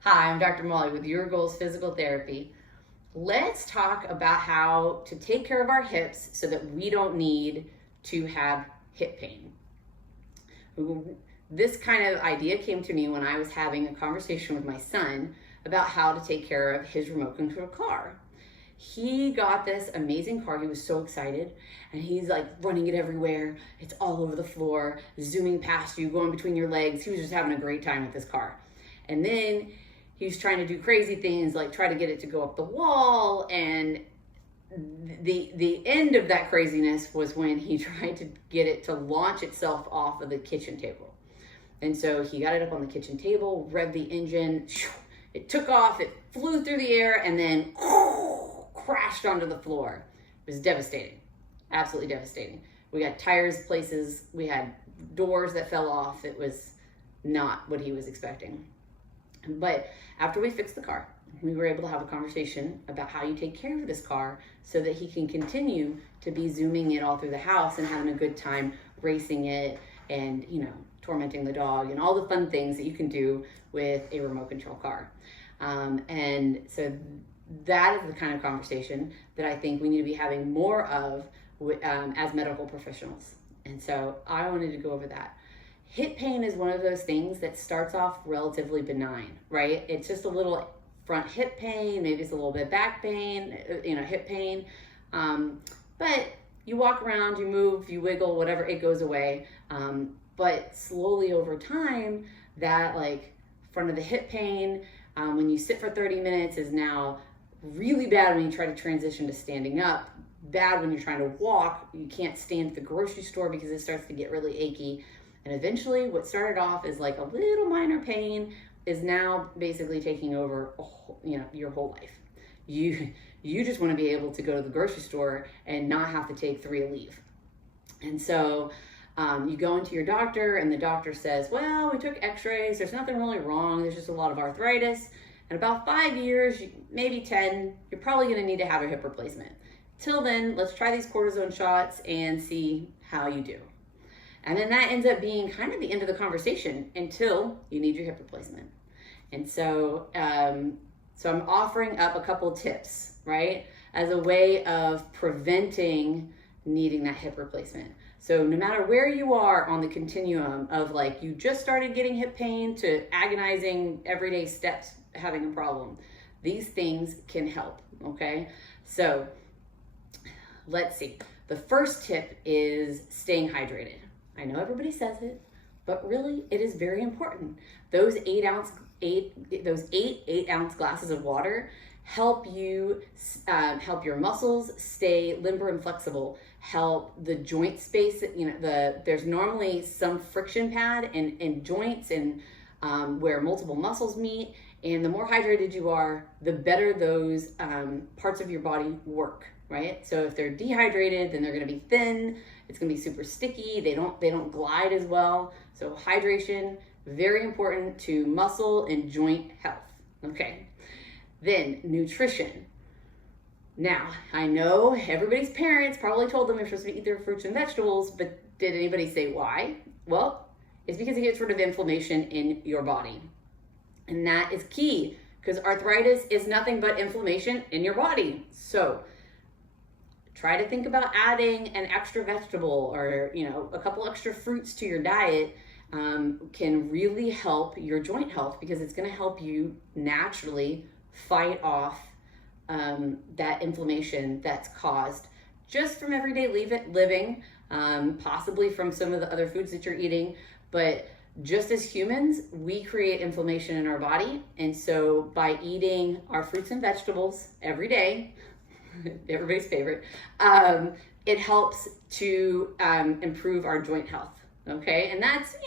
Hi, I'm Dr. Molly with Your Goals Physical Therapy. Let's talk about how to take care of our hips so that we don't need to have hip pain. This kind of idea came to me when I was having a conversation with my son about how to take care of his remote control car. He got this amazing car. He was so excited, and he's like running it everywhere. It's all over the floor, zooming past you, going between your legs. He was just having a great time with this car. And then he was trying to do crazy things, like try to get it to go up the wall. And the end of that craziness was when he tried to get it to launch itself off of the kitchen table. And so he got it up on the kitchen table, revved the engine, it took off, it flew through the air, and then crashed onto the floor. It was devastating, absolutely devastating. We got tires places, we had doors that fell off. It was not what he was expecting. But after we fixed the car, we were able to have a conversation about how you take care of this car so that he can continue to be zooming it all through the house and having a good time racing it and, tormenting the dog and all the fun things that you can do with a remote control car. And so that is the kind of conversation that I think we need to be having more of as medical professionals. And so I wanted to go over that. Hip pain is one of those things that starts off relatively benign, right? It's just a little front hip pain, maybe it's a little bit back pain, hip pain. But you walk around, you move, you wiggle, whatever, it goes away. But slowly over time, that front of the hip pain, when you sit for 30 minutes is now really bad when you try to transition to standing up, bad when you're trying to walk. You can't stand at the grocery store because it starts to get really achy. And eventually what started off as like a little minor pain is now basically taking over your whole life. You just want to be able to go to the grocery store and not have to take 3 a leave. And so you go into your doctor and the doctor says, well, we took x-rays, there's nothing really wrong, there's just a lot of arthritis. In about 5 years, maybe 10, you're probably going to need to have a hip replacement. Till then, let's try these cortisone shots and see how you do. And then that ends up being kind of the end of the conversation until you need your hip replacement. And so, I'm offering up a couple tips, right, as a way of preventing needing that hip replacement. So no matter where you are on the continuum of you just started getting hip pain to agonizing everyday steps having a problem, these things can help, okay? So let's see. The first tip is staying hydrated. I know everybody says it, but really it is very important. Those 8 8-ounce glasses of water help you help your muscles stay limber and flexible, help the joint space. There's normally some friction pad in joints and where multiple muscles meet, and the more hydrated you are, the better those parts of your body work, right? So if they're dehydrated, then they're going to be thin. It's going to be super sticky. They don't glide as well. So hydration, very important to muscle and joint health. Okay. Then nutrition. Now, I know everybody's parents probably told them they're supposed to eat their fruits and vegetables, but did anybody say why? Well, it's because it gets rid of inflammation in your body. And that is key because arthritis is nothing but inflammation in your body. So try to think about adding an extra vegetable or, a couple extra fruits to your diet can really help your joint health because it's going to help you naturally fight off that inflammation that's caused just from everyday living, possibly from some of the other foods that you're eating. But just as humans, we create inflammation in our body. And so by eating our fruits and vegetables every day, everybody's favorite, it helps to improve our joint health. Okay, and that's, those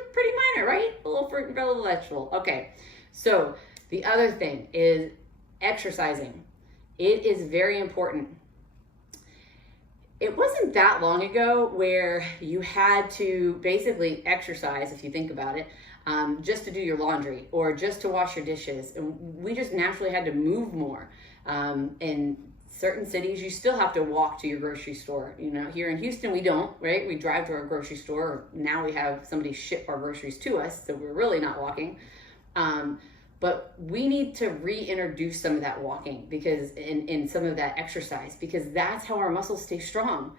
are pretty minor, right? A little fruit and a little vegetable. Okay, so the other thing is exercising. It is very important. It wasn't that long ago where you had to basically exercise, if you think about it, just to do your laundry or just to wash your dishes. And we just naturally had to move more. In certain cities, you still have to walk to your grocery store. Here in Houston, we don't, right? We drive to our grocery store. Now we have somebody ship our groceries to us, so we're really not walking. But we need to reintroduce some of that walking because in some of that exercise, because that's how our muscles stay strong.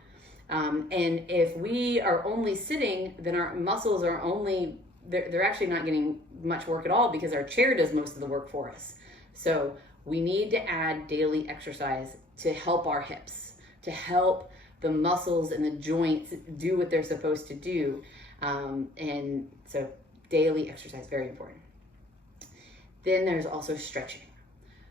And if we are only sitting, then our muscles are only, they're actually not getting much work at all because our chair does most of the work for us. So we need to add daily exercise to help our hips, to help the muscles and the joints do what they're supposed to do. And so daily exercise, very important. Then there's also stretching.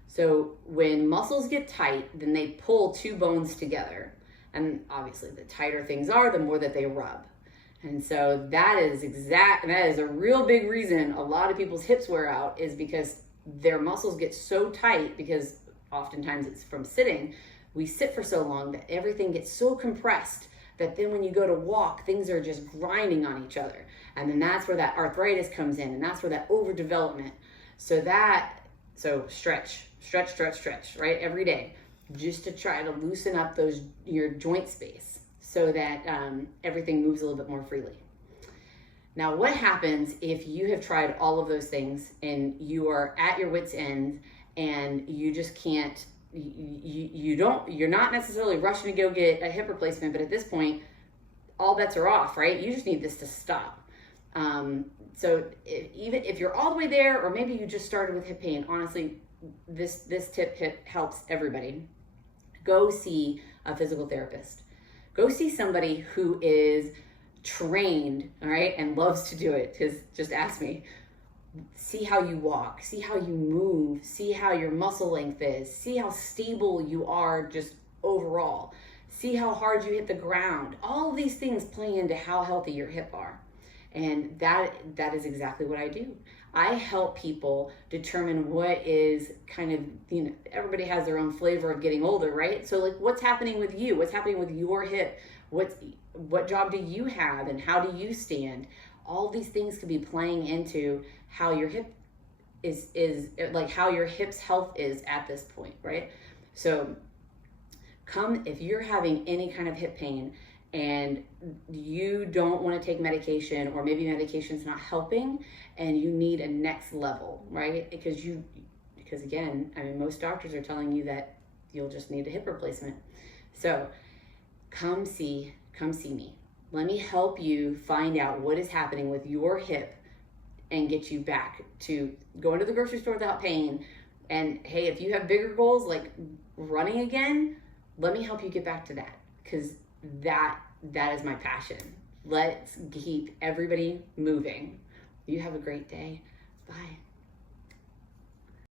So when muscles get tight, then they pull two bones together. And obviously the tighter things are, the more that they rub. And so that is a real big reason a lot of people's hips wear out, is because their muscles get so tight, because oftentimes it's from sitting. We sit for so long that everything gets so compressed that then when you go to walk, things are just grinding on each other. And then that's where that arthritis comes in, and that's where that overdevelopment. So stretch, right? Every day, just to try to loosen up your joint space so that everything moves a little bit more freely. Now, what happens if you have tried all of those things and you are at your wit's end and you just can't, you're not necessarily rushing to go get a hip replacement, but at this point, all bets are off, right? You just need this to stop. So even if you're all the way there, or maybe you just started with hip pain, honestly, this tip helps everybody. Go see a physical therapist. Go see somebody who is trained, all right, and loves to do it, because just ask me. See how you walk, see how you move, see how your muscle length is, see how stable you are just overall, see how hard you hit the ground. All of these things play into how healthy your hip are. And that is exactly what I do. I help people determine what is kind of, everybody has their own flavor of getting older, right? So like, what's happening with you? What's happening with your hip? What job do you have, and how do you stand? All these things could be playing into how your hip is like how your hip's health is at this point, right? So if you're having any kind of hip pain and you don't want to take medication, or maybe medication's not helping and you need a next level, right? Because again, I mean, most doctors are telling you that you'll just need a hip replacement. So come see me. Let me help you find out what is happening with your hip and get you back to going to the grocery store without pain. And hey, if you have bigger goals like running again, let me help you get back to that, because that is my passion. Let's keep everybody moving. You have a great day. Bye.